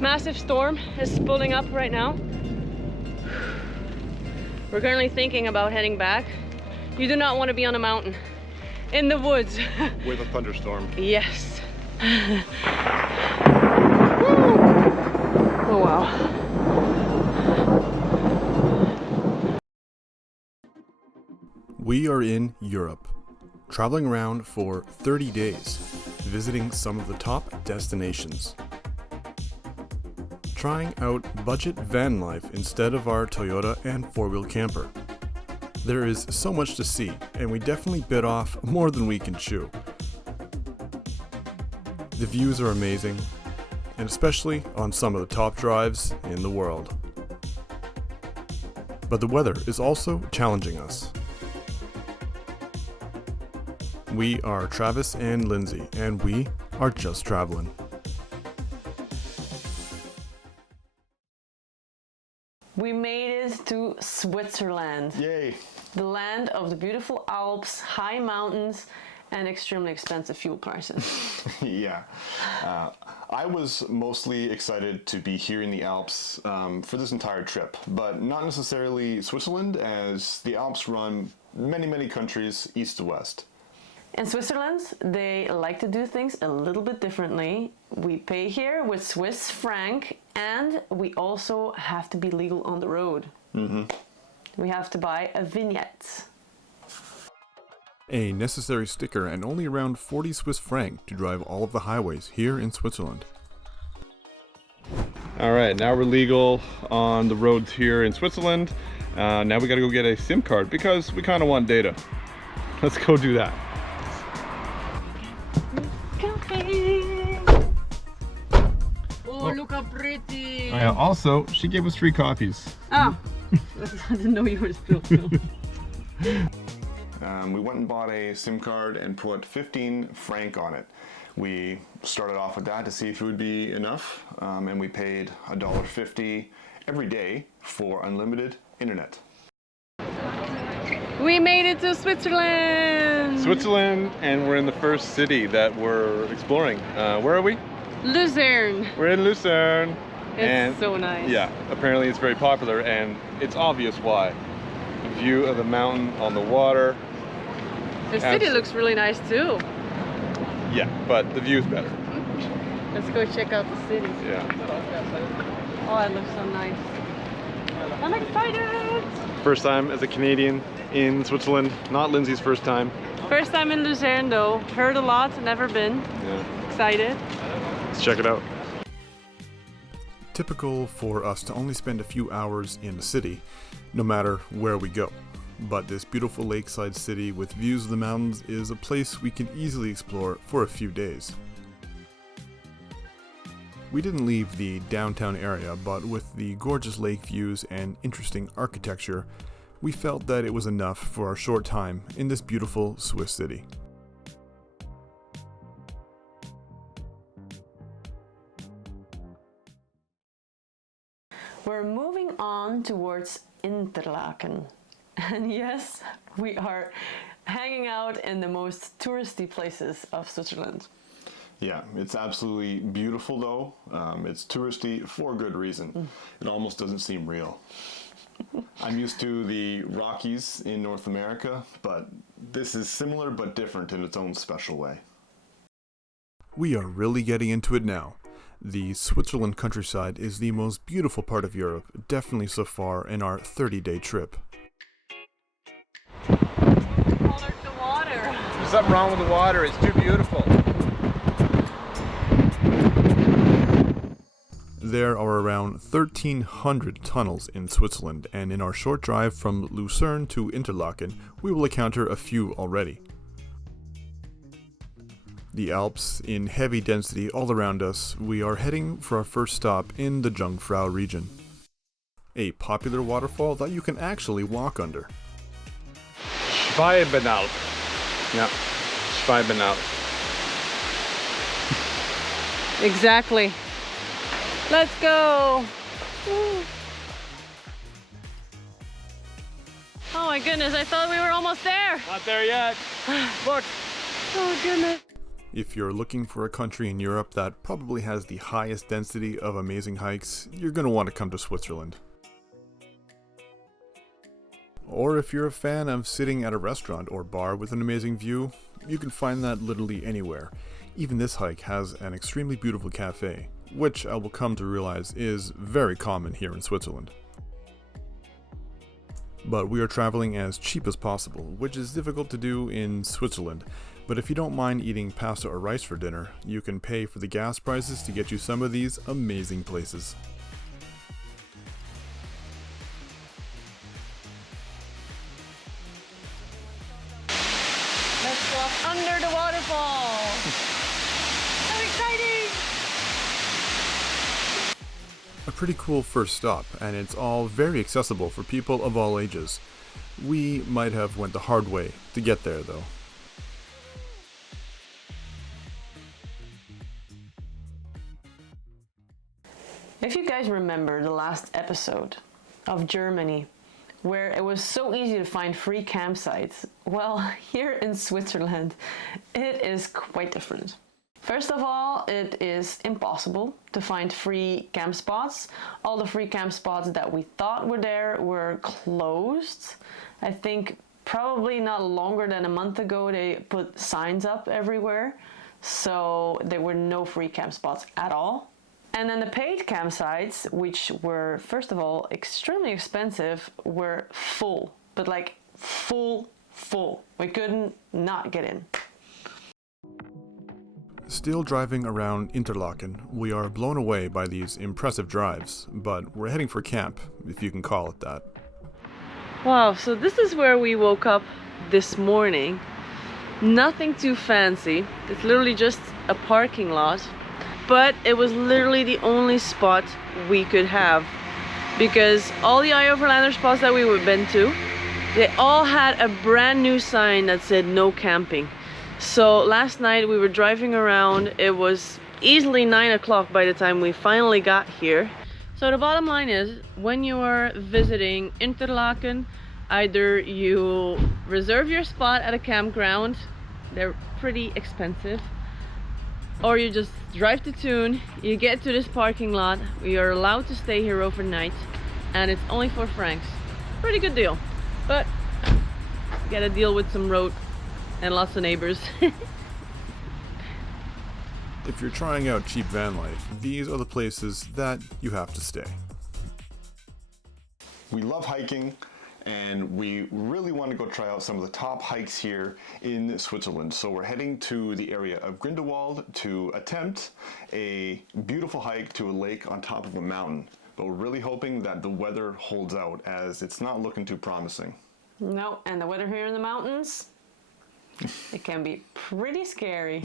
Massive storm is pulling up right now. We're currently thinking about heading back. You do not want to be on a mountain, in the woods. With a thunderstorm. Yes. Oh wow. We are in Europe, traveling around for 30 days, visiting some of the top destinations. Trying out budget van life instead of our Toyota and four-wheel camper. There is so much to see, and we definitely bit off more than we can chew. The views are amazing, and especially on some of the top drives in the world. But the weather is also challenging us. We are Travis and Lindsay, and we are just traveling. We made it to Switzerland. Yay! The land of the beautiful Alps, high mountains, and extremely expensive fuel prices. Yeah. I was mostly excited to be here in the Alps for this entire trip, but not necessarily Switzerland, as the Alps run many countries east to west. In Switzerland, they like to do things a little bit differently. We pay here with Swiss franc, and we also have to be legal on the road. Mm-hmm. We have to buy a vignet. A necessary sticker and only around 40 Swiss franc to drive all of the highways here in Switzerland. Alright, now we're legal on the roads here in Switzerland. Now we gotta go get a SIM card because we kinda want data. Let's go do that. Oh, look how pretty! Oh, yeah, also, she gave us free coffees. Oh, I didn't know you were spilled. We went and bought a SIM card and put 15 franc on it. We started off with that to see if it would be enough, and we paid $1.50 every day for unlimited internet. We made it to Switzerland! Switzerland, and we're in the first city that we're exploring. Where are we? Luzerne. We're in Luzerne. It's so nice. Yeah, apparently it's very popular, and it's obvious why. The view of the mountain on the water. The city looks really nice too. Yeah, but the view's better. Let's go check out the city. Yeah. Oh, it looks so nice. I'm excited! First time as a Canadian in Switzerland. Not Lindsay's first time. First time in Luzerne though. Heard a lot, never been. Yeah. Excited. Let's check it out. Typical for us to only spend a few hours in the city, no matter where we go. But this beautiful lakeside city with views of the mountains is a place we can easily explore for a few days. We didn't leave the downtown area, but with the gorgeous lake views and interesting architecture, we felt that it was enough for our short time in this beautiful Swiss city. We're moving on towards Interlaken. And yes, we are hanging out in the most touristy places of Switzerland. Yeah, it's absolutely beautiful though. It's touristy for good reason. It almost doesn't seem real. I'm used to the Rockies in North America, but this is similar but different in its own special way. We are really getting into it now. The Switzerland countryside is the most beautiful part of Europe, definitely so far in our 30-day trip. The water. There's something wrong with the water, it's too beautiful. There are around 1,300 tunnels in Switzerland, and in our short drive from Luzerne to Interlocken, we will encounter a few already. The Alps in heavy density all around us, we are heading for our first stop in the Jungfrau region. A popular waterfall that you can actually walk under. Schweibenalp. Yeah, Schweibenalp. Exactly. Let's go! Woo. Oh my goodness, I thought we were almost there! Not there yet. Look! Oh goodness. If you're looking for a country in Europe that probably has the highest density of amazing hikes, you're going to want to come to Switzerland. Or if you're a fan of sitting at a restaurant or bar with an amazing view, you can find that literally anywhere. Even this hike has an extremely beautiful cafe, which I will come to realize is very common here in Switzerland. But we are traveling as cheap as possible, which is difficult to do in Switzerland. But if you don't mind eating pasta or rice for dinner, you can pay for the gas prices to get you some of these amazing places. Let's walk under the waterfall. So exciting! A pretty cool first stop, and it's all very accessible for people of all ages. We might have went the hard way to get there though. If you guys remember the last episode of Germany, where it was so easy to find free campsites, well, here in Switzerland, it is quite different. First of all, it is impossible to find free camp spots. All the free camp spots that we thought were there were closed. I think probably not longer than a month ago they put signs up everywhere, so there were no free camp spots at all. And then the paid campsites, which were, first of all, extremely expensive, were full. But like, full. We couldn't not get in. Still driving around Interlaken, we are blown away by these impressive drives, but we're heading for camp, if you can call it that. Wow, so this is where we woke up this morning. Nothing too fancy. It's literally just a parking lot. But it was literally the only spot we could have, because all the Overlander spots that we had been to, they all had a brand new sign that said no camping. So last night we were driving around. It was easily 9 o'clock by the time we finally got here. So the bottom line is, when you are visiting Interlaken, either you reserve your spot at a campground, they're pretty expensive, or you just drive to Thun, you get to this parking lot, we are allowed to stay here overnight, and it's only 4 francs. Pretty good deal, but you gotta deal with some road and lots of neighbors. If you're trying out cheap van life, these are the places that you have to stay. We love hiking, and we really want to go try out some of the top hikes here in Switzerland. So we're heading to the area of Grindelwald to attempt a beautiful hike to a lake on top of a mountain. But we're really hoping that the weather holds out, as it's not looking too promising. No, and the weather here in the mountains, it can be pretty scary.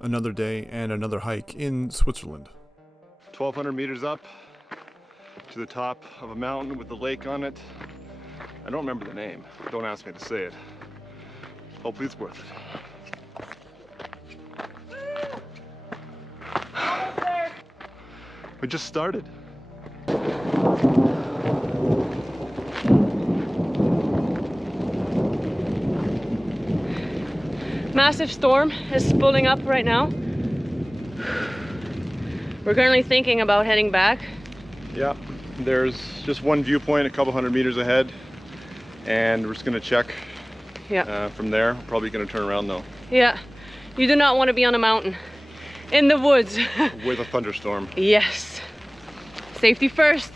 Another day and another hike in Switzerland. 1,200 meters up to the top of a mountain with a lake on it. I don't remember the name. Don't ask me to say it. Hopefully it's worth it. We just started. Massive storm is pulling up right now. We're currently thinking about heading back. Yeah, there's just one viewpoint a couple hundred meters ahead, and we're just gonna check from there. We're probably gonna turn around though. Yeah, you do not want to be on a mountain in the woods with a thunderstorm. Yes, safety first.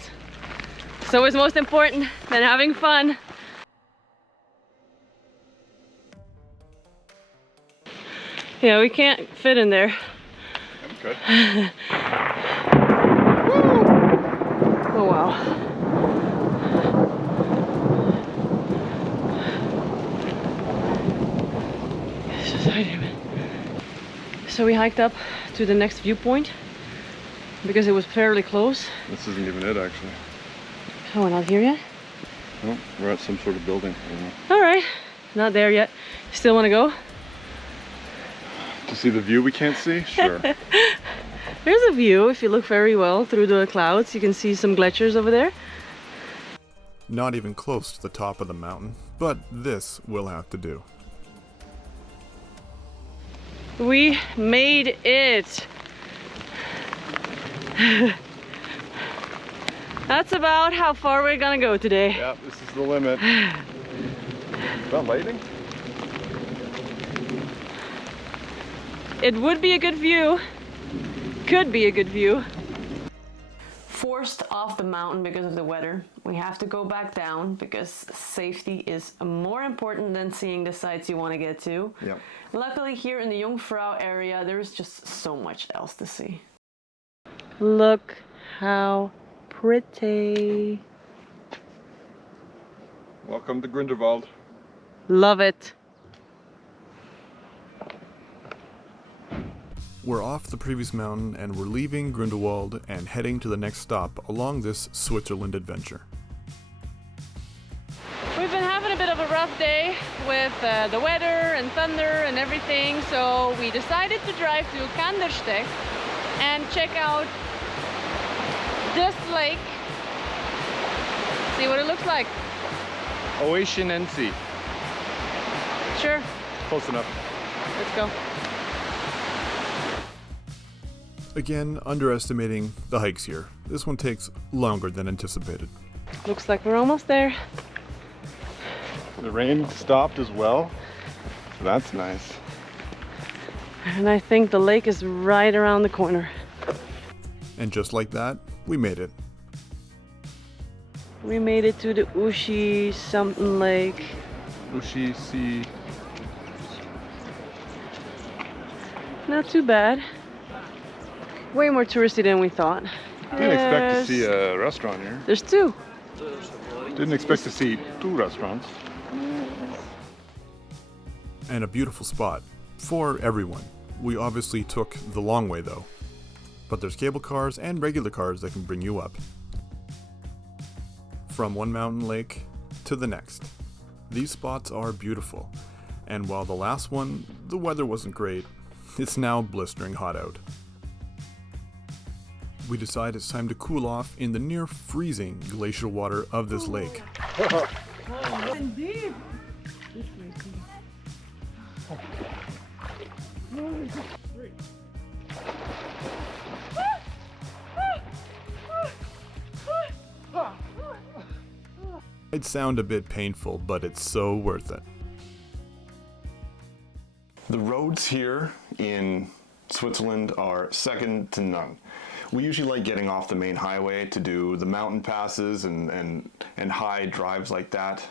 So it's most important than having fun. Yeah, we can't fit in there. Okay. Oh wow. So we hiked up to the next viewpoint because it was fairly close. This isn't even it, actually. Oh, we're not here yet? No, we're at some sort of building. All right, not there yet. Still want to go? To see the view we can't see? Sure. There's a view if you look very well through the clouds. You can see some glaciers over there. Not even close to the top of the mountain, but this will have to do. We made it! That's about how far we're gonna go today. Yeah, this is the limit. Is that lightning? It would be a good view. Could be a good view. Forced off the mountain because of the weather. We have to go back down because safety is more important than seeing the sights you want to get to. Yep. Luckily here in the Jungfrau area there's just so much else to see. Look how pretty. Welcome to Grindelwald. Love it. We're off the previous mountain and we're leaving Grindelwald and heading to the next stop along this Switzerland adventure. We've been having a bit of a rough day with the weather and thunder and everything, so we decided to drive to Kandersteg and check out this lake, see what it looks like. Ocean and sea. Sure, Close enough. let's go. Again, underestimating the hikes here. This one takes longer than anticipated. Looks like we're almost there. The rain stopped as well, so that's nice. And I think the lake is right around the corner. And just like that, we made it. We made it to the Ushi something lake. Ushi Sea. Not too bad. Way more touristy than we thought. Didn't expect to see a restaurant here. There's two. Didn't expect to see two restaurants. And a beautiful spot for everyone. We obviously took the long way though. But there's cable cars and regular cars that can bring you up. From one mountain lake to the next. These spots are beautiful. And while the last one, the weather wasn't great, it's now blistering hot out. We decide it's time to cool off in the near freezing glacial water of this lake. It sounds a bit painful, but it's so worth it. The roads here in Switzerland are second to none. We usually like getting off the main highway to do the mountain passes and high drives like that.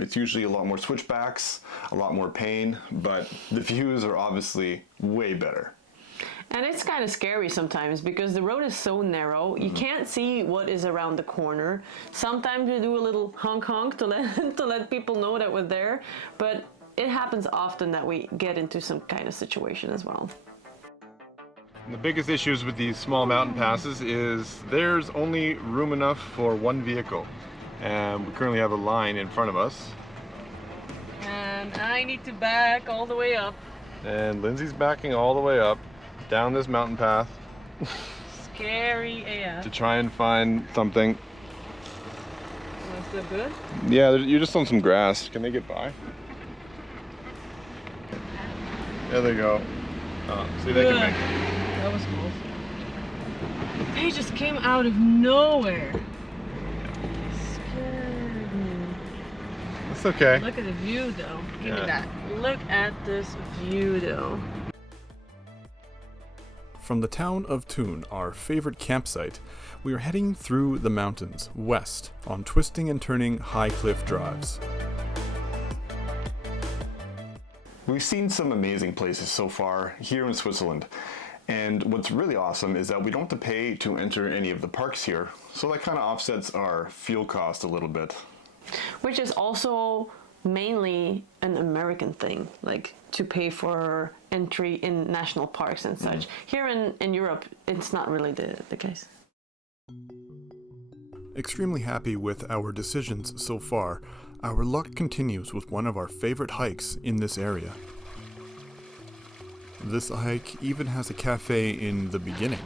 It's usually a lot more switchbacks, a lot more pain, but the views are obviously way better. And it's kind of scary sometimes because the road is so narrow, you can't see what is around the corner. Sometimes we do a little honk honk to let people know that we're there, but it happens often that we get into some kind of situation as well. And the biggest issues with these small mountain passes is there's only room enough for one vehicle. And we currently have a line in front of us. And I need to back all the way up. And Lindsay's backing all the way up down this mountain path Scary AF. to try and find something. That's so good. Yeah, you're just on some grass. Can they get by? There they go. Oh, see, they can make it. That was close. They just came out of nowhere. Scared me. It's okay. Look at the view though. Give me Yeah. that. Look at this view though. From the town of Thun, our favorite campsite, we are heading through the mountains west on twisting and turning high cliff drives. We've seen some amazing places so far here in Switzerland. And what's really awesome is that we don't have to pay to enter any of the parks here. So that kind of offsets our fuel cost a little bit. Which is also mainly an American thing, like to pay for entry in national parks and such. Here in Europe, it's not really the case. Extremely happy with our decisions so far. Our luck continues with one of our favorite hikes in this area. This hike even has a cafe in the beginning,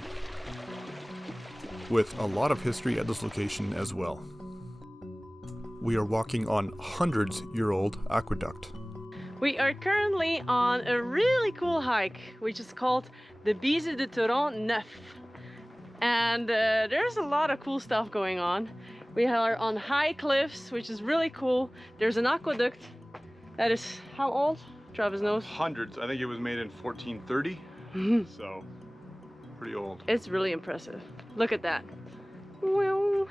with a lot of history at this location as well. We are walking on hundreds-year-old aqueduct. We are currently on a really cool hike, which is called the Bise de Torrent Neuf. And there's a lot of cool stuff going on. We are on high cliffs, which is really cool. There's an aqueduct that is, how old? Travis knows. Hundreds. I think it was made in 1430. So, pretty old. It's really impressive. Look at that. Oh.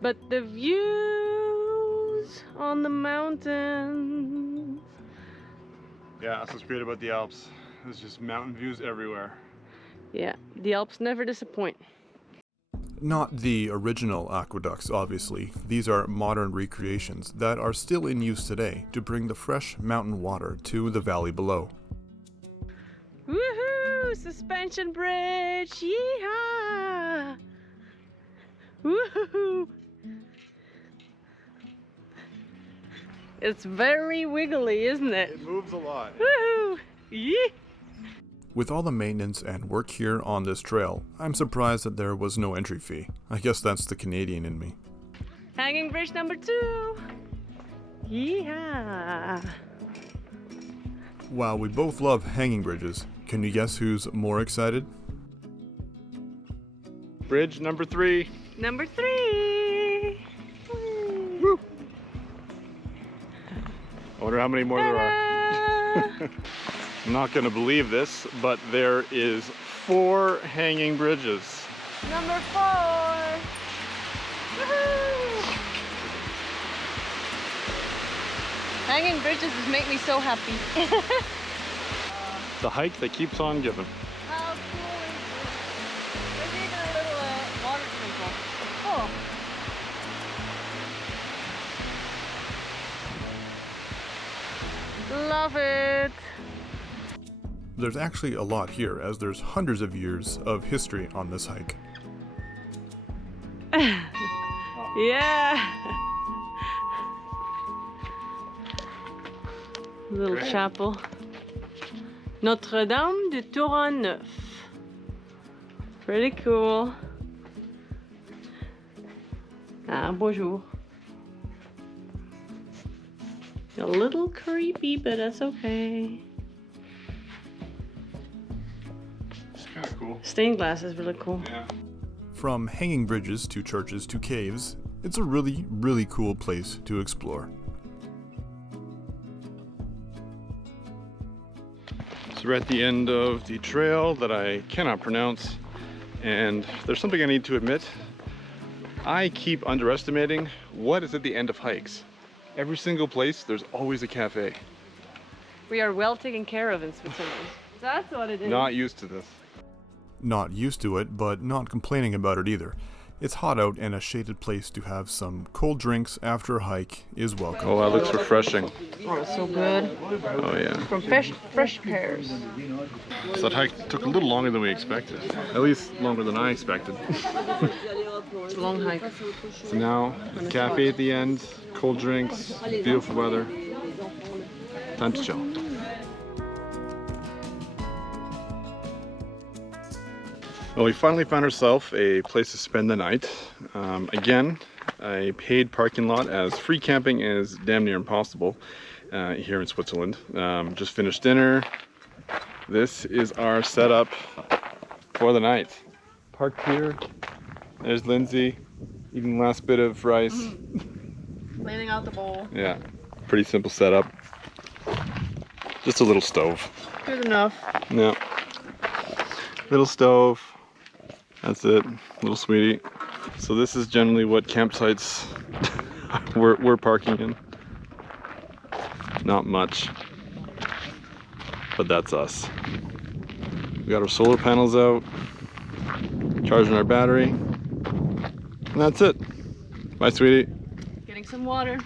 But the views on the mountains. Yeah, that's what's great about the Alps. There's just mountain views everywhere. Yeah, the Alps never disappoint. Not the original aqueducts, obviously. These are modern recreations that are still in use today to bring the fresh mountain water to the valley below. Woohoo! Suspension bridge! Yeehaw! Woohoo! It's very wiggly, isn't it? It moves a lot. Woohoo! Yee! With all the maintenance and work here on this trail, I'm surprised that there was no entry fee. I guess that's the Canadian in me. Hanging bridge number 2! Yeehaw! While we both love hanging bridges, can you guess who's more excited? Bridge number 3. Number 3! Woo! I wonder how many more there are. I'm not gonna believe this, but there is 4 hanging bridges. Number 4! Woohoo! Hanging bridges just make me so happy. The hike that keeps on giving. How cool is this? There's even a little water sprinkle. Oh. Love it. There's actually a lot here, as there's hundreds of years of history on this hike. Yeah. Little chapel. Notre-Dame de Torrent Neuf. Pretty cool. Ah, bonjour. A little creepy, but that's okay. It's kind of cool. Stained glass is really cool. Yeah. From hanging bridges to churches to caves, it's a really, really cool place to explore. So we're at the end of the trail that I cannot pronounce, and there's something I need to admit. I keep underestimating what is at the end of hikes. Every single place, there's always a cafe. We are well taken care of in Switzerland. That's what it is. Not used to this. Not used to it, but not complaining about it either. It's hot out, and a shaded place to have some cold drinks after a hike is welcome. Oh, that looks refreshing. Oh, it's so good. Oh yeah. From fresh pears. So that hike took a little longer than we expected. At least longer than I expected. It's a long hike. So now, the cafe at the end, cold drinks, beautiful weather. Time to chill. Well, we finally found ourselves a place to spend the night. Again, a paid parking lot, as free camping is damn near impossible here in Switzerland. Just finished dinner. This is our setup for the night. Parked here. There's Lindsay eating the last bit of rice. Cleaning out the bowl. Yeah, pretty simple setup. Just a little stove. Good enough. Yeah. Little stove. That's it. Little sweetie. So this is generally what campsites we're parking in. Not much. But that's us. We got our solar panels out. Charging our battery. And that's it. Bye, sweetie. Getting some water.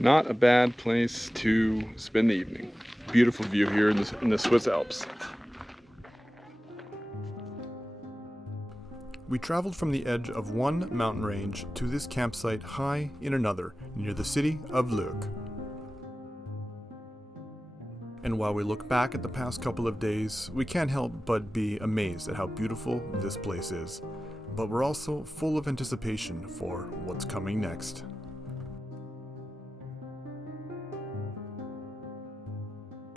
Not a bad place to spend the evening. Beautiful view here in the Swiss Alps. We traveled from the edge of one mountain range to this campsite high in another, near the city of Luzerne. And while we look back at the past couple of days, we can't help but be amazed at how beautiful this place is. But we're also full of anticipation for what's coming next.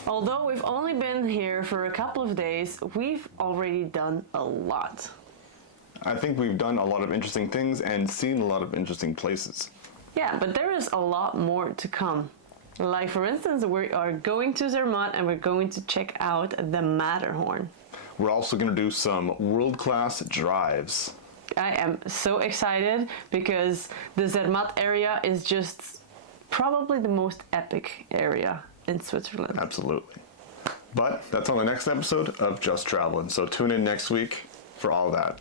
Although we've only been here for a couple of days, we've already done a lot. I think we've done a lot of interesting things and seen a lot of interesting places. Yeah, but there is a lot more to come. Like for instance, we are going to Zermatt and we're going to check out the Matterhorn. We're also going to do some world-class drives. I am so excited because the Zermatt area is just probably the most epic area in Switzerland. Absolutely. But that's on the next episode of Just Traveling, so tune in next week for all that.